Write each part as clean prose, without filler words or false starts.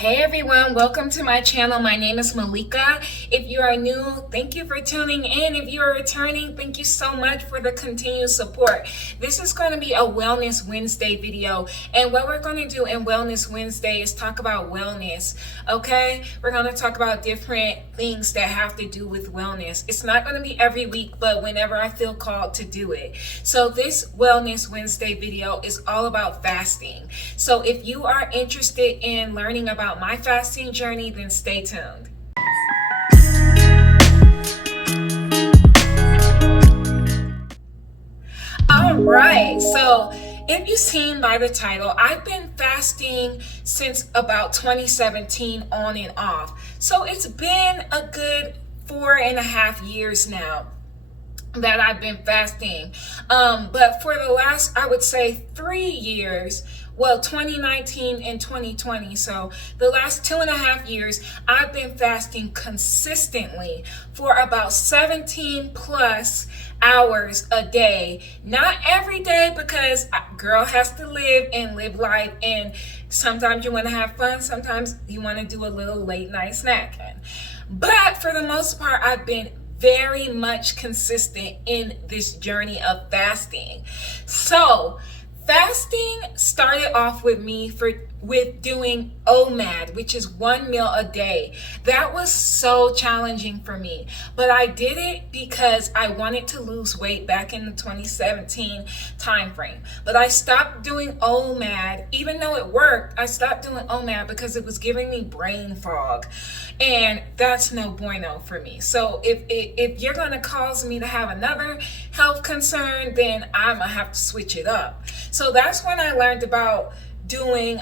Hey everyone, welcome to my channel. My name is Malika. If you are new, thank you for tuning in. If you are returning, thank you so much for the continued support. This is going to be a Wellness Wednesday video, and what we're going to do in Wellness Wednesday is talk about wellness, okay? We're going to talk about different things that have to do with wellness. It's not going to be every week, but whenever I feel called to do it. So this Wellness Wednesday video is all about fasting. So if you are interested in learning about my fasting journey, then stay tuned. All right, so if you've seen by the title, I've been fasting since about 2017 on and off. So it's been a good 4.5 years now that I've been fasting. But for the last, I would say 3 years, well, 2019 and 2020. So the last 2.5 years, I've been fasting consistently for about 17 plus hours a day. Not every day, because girl has to live and live life. And sometimes you want to have fun. Sometimes you want to do a little late night snacking. But for the most part, I've been very much consistent in this journey of fasting. So fasting started off with me with doing OMAD, which is 1 meal a day. That was so challenging for me, but I did it because I wanted to lose weight back in the 2017 time frame. But I stopped doing OMAD, even though it worked. I stopped doing OMAD because it was giving me brain fog, and that's no bueno for me. So if you're gonna cause me to have another health concern, then I'm gonna have to switch it up. So that's when I learned about doing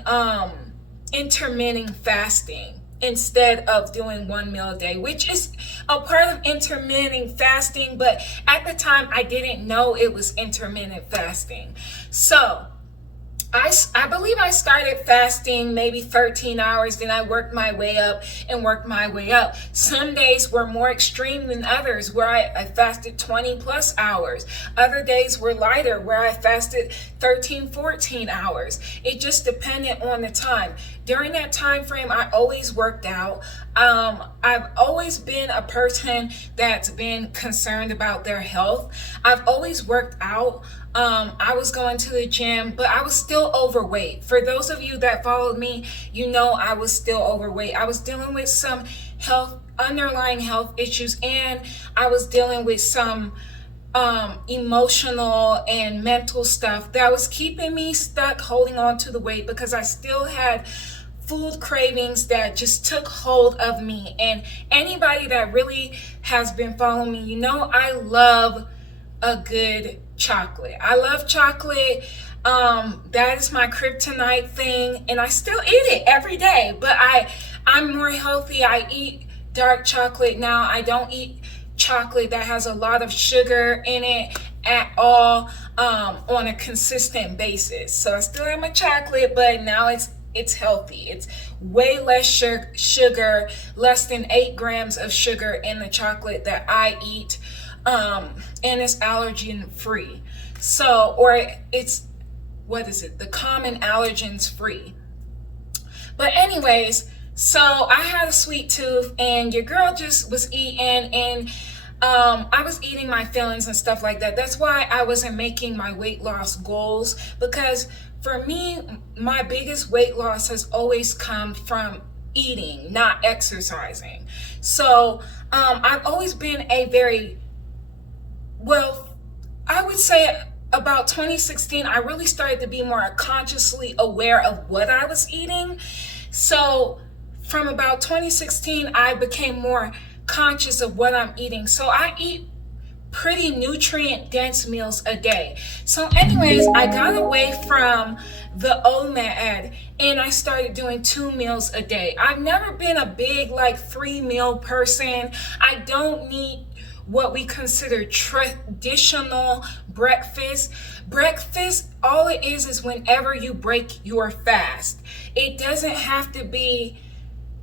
intermittent fasting instead of doing 1 meal a day, which is a part of intermittent fasting, but at the time I didn't know it was intermittent fasting. So I believe I started fasting maybe 13 hours, then I worked my way up and worked my way up. Some days were more extreme than others, where I fasted 20 plus hours. Other days were lighter, where I fasted 13, 14 hours. It just depended on the time. During that time frame, I always worked out. I've always been a person that's been concerned about their health. I've always worked out. I was going to the gym, but I was still overweight. For those of you that followed me, you know I was still overweight. I was dealing with some underlying health issues, and I was dealing with some emotional and mental stuff that was keeping me stuck holding on to the weight, because I still had food cravings that just took hold of me. And anybody that really has been following me, you know I love a good chocolate. I love chocolate. That is my kryptonite thing, and I still eat it every day, but I'm more healthy. I eat dark chocolate now. I don't eat chocolate that has a lot of sugar in it at all on a consistent basis. So I still have my chocolate, but now it's healthy. It's way less sugar, less than 8 grams of sugar in the chocolate that I eat, and it's allergen free. So, or it's, the common allergens free. But anyways, so I had a sweet tooth, and your girl just was eating, and I was eating my feelings and stuff like that. That's why I wasn't making my weight loss goals, because for me, my biggest weight loss has always come from eating, not exercising. So I've always been I would say about 2016, I really started to be more consciously aware of what I was eating. So from about 2016, I became more conscious of what I'm eating. So I eat pretty nutrient dense meals a day. So anyways, I got away from the OMAD and I started doing 2 meals a day. I've never been a big 3-meal person. I don't need what we consider traditional breakfast. Breakfast, all it is whenever you break your fast. It doesn't have to be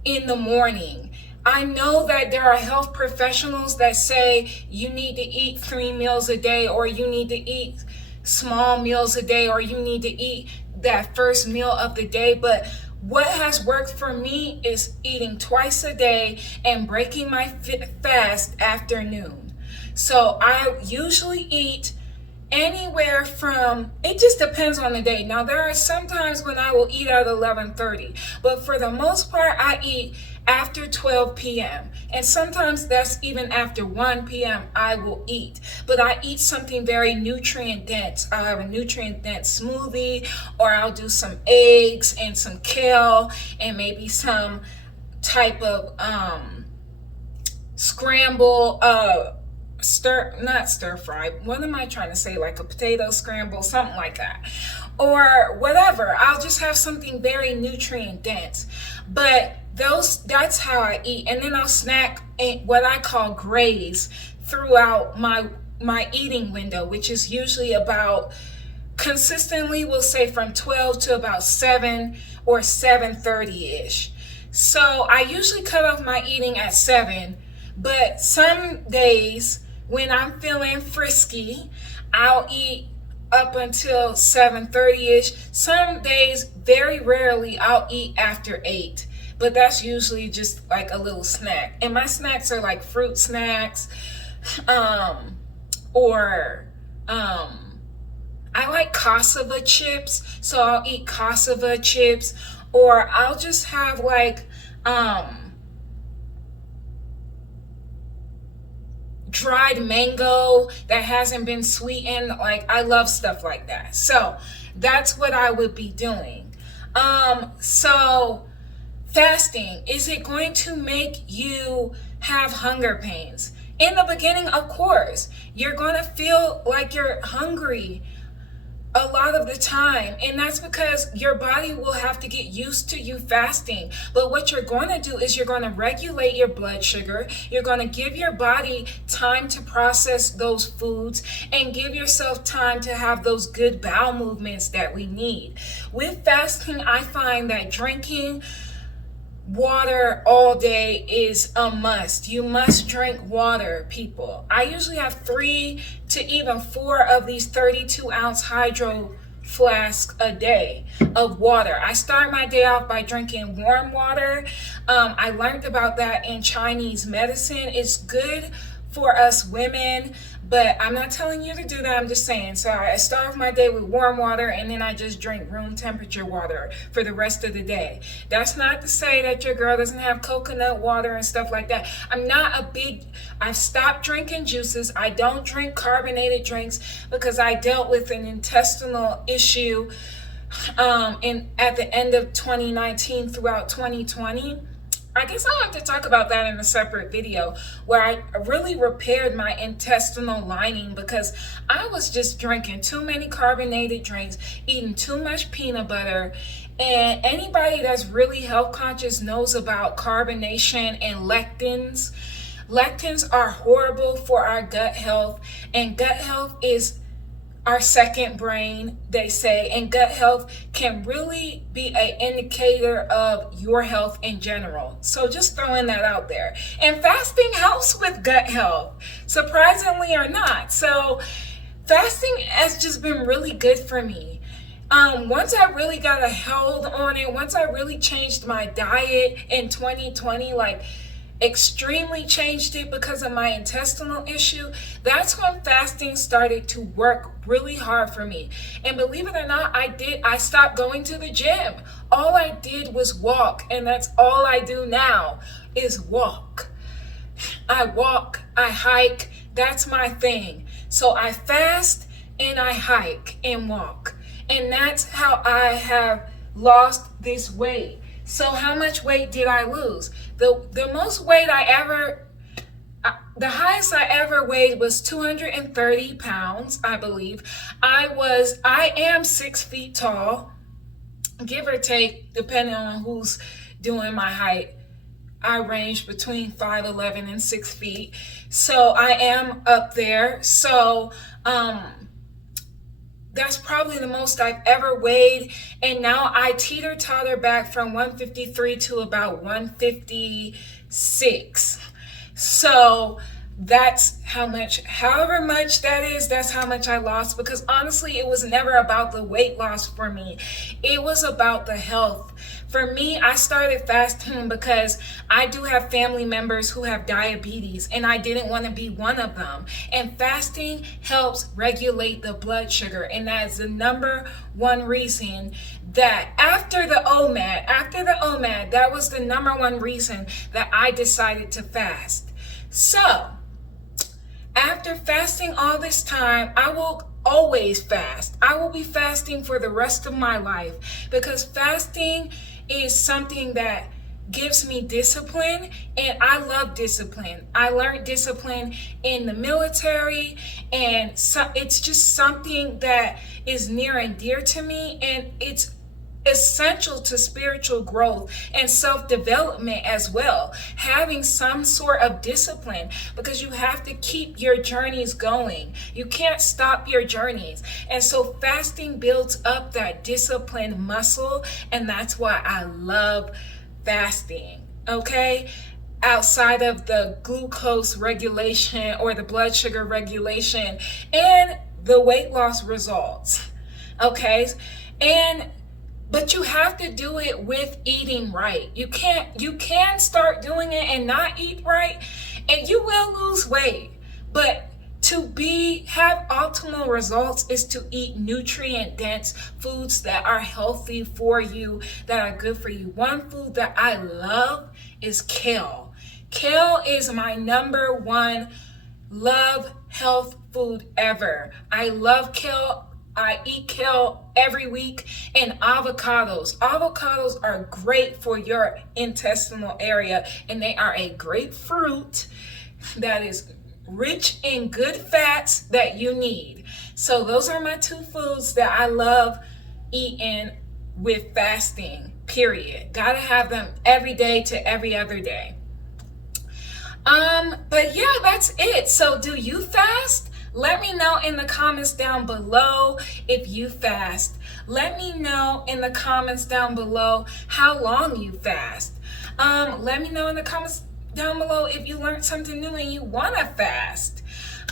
in the morning. I know that there are health professionals that say you need to eat 3 meals a day, or you need to eat small meals a day, or you need to eat that first meal of the day. But What has worked for me is eating twice a day and breaking my fast after noon. So I usually eat anywhere from, it just depends on the day. Now there are some times when I will eat at 11:30, but for the most part I eat after 12 p.m. and sometimes that's even after 1 p.m. I will eat, but I eat something very nutrient dense. I'll have a nutrient dense smoothie, or I'll do some eggs and some kale and maybe some type of scramble, not stir fry, what am I trying to say, like a potato scramble, something like that, or whatever. I'll just have something very nutrient dense. But that's how I eat. And then I'll snack what I call graze throughout my eating window, which is usually about, consistently we'll say from 12 to about 7 or 7:30 ish. So I usually cut off my eating at 7, but some days when I'm feeling frisky, I'll eat up until 7:30 ish. Some days, very rarely, I'll eat after 8, but that's usually just like a little snack. And my snacks are like fruit snacks, or I like cassava chips, so I'll eat cassava chips, or I'll just have like dried mango that hasn't been sweetened. Like, I love stuff like that. So that's what I would be doing. So fasting, is it going to make you have hunger pains? In the beginning, of course, you're going to feel like you're hungry a lot of the time, and that's because your body will have to get used to you fasting. But what you're going to do is you're going to regulate your blood sugar. You're going to give your body time to process those foods and give yourself time to have those good bowel movements that we need. With fasting, I find that drinking water all day is a must. You must drink water, people. I usually have 3 to even 4 of these 32-ounce hydro flasks a day of water. I start my day off by drinking warm water. I learned about that in Chinese medicine. It's good for us women, but I'm not telling you to do that. I'm just saying. So I start off my day with warm water, and then I just drink room temperature water for the rest of the day. That's not to say that your girl doesn't have coconut water and stuff like that. I've stopped drinking juices. I don't drink carbonated drinks because I dealt with an intestinal issue at the end of 2019 throughout 2020. I guess I'll have to talk about that in a separate video, where I really repaired my intestinal lining because I was just drinking too many carbonated drinks, eating too much peanut butter. And anybody that's really health conscious knows about carbonation and lectins. Lectins are horrible for our gut health, and gut health is our second brain, they say, and gut health can really be an indicator of your health in general. So just throwing that out there. And fasting helps with gut health, surprisingly or not. So fasting has just been really good for me. Once I really got a hold on it, once I really changed my diet in 2020, like extremely changed it because of my intestinal issue, that's when fasting started to work really hard for me. And believe it or not, I stopped going to the gym. All I did was walk, and that's all I do now is walk. I walk, I hike, that's my thing. So I fast and I hike and walk, and that's how I have lost this weight. So how much weight did I lose? The most weight the highest I ever weighed was 230 pounds, I believe. I am 6 feet tall, give or take, depending on who's doing my height. I range between 5'11" and 6 feet. So I am up there. So, that's probably the most I've ever weighed. And now I teeter-totter back from 153 to about 156. So that's how much, however much that is, that's how much I lost. Because honestly, it was never about the weight loss for me. It was about the health. For me, I started fasting because I do have family members who have diabetes, and I didn't want to be one of them. And fasting helps regulate the blood sugar, and that is the number one reason that after the OMAD, that was the number one reason that I decided to fast. So, after fasting all this time, I will always fast. I will be fasting for the rest of my life, because fasting is something that gives me discipline, and I love discipline. I learned discipline in the military, and so it's just something that is near and dear to me, and it's essential to spiritual growth and self-development as well. Having some sort of discipline, because you have to keep your journeys going. You can't stop your journeys. And so fasting builds up that discipline muscle, and that's why I love fasting. Okay? Outside of the glucose regulation or the blood sugar regulation and the weight loss results. Okay? But you have to do it with eating right. You can start doing it and not eat right, and you will lose weight. But to have optimal results is to eat nutrient dense foods that are healthy for you, that are good for you. One food that I love is kale. Kale is my number one love health food ever. I love kale. I eat kale every week. And avocados. Avocados are great for your intestinal area, and they are a great fruit that is rich in good fats that you need. So those are my two foods that I love eating with fasting, period. Gotta have them every day to every other day. But yeah, that's it. So do you fast? Let me know in the comments down below if you fast. Let me know in the comments down below how long you fast. Let me know in the comments down below if you learned something new and you want to fast.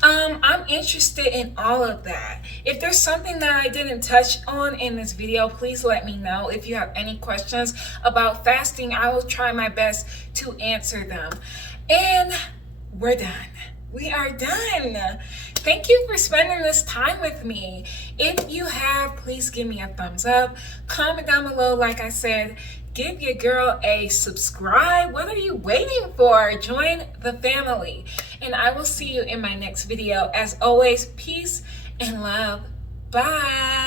I'm interested in all of that. If there's something that I didn't touch on in this video, please let me know. If you have any questions about fasting, I will try my best to answer them. And we're done. We are done. Thank you for spending this time with me. If you have, please give me a thumbs up. Comment down below, like I said. Give your girl a subscribe. What are you waiting for? Join the family. And I will see you in my next video. As always, peace and love. Bye.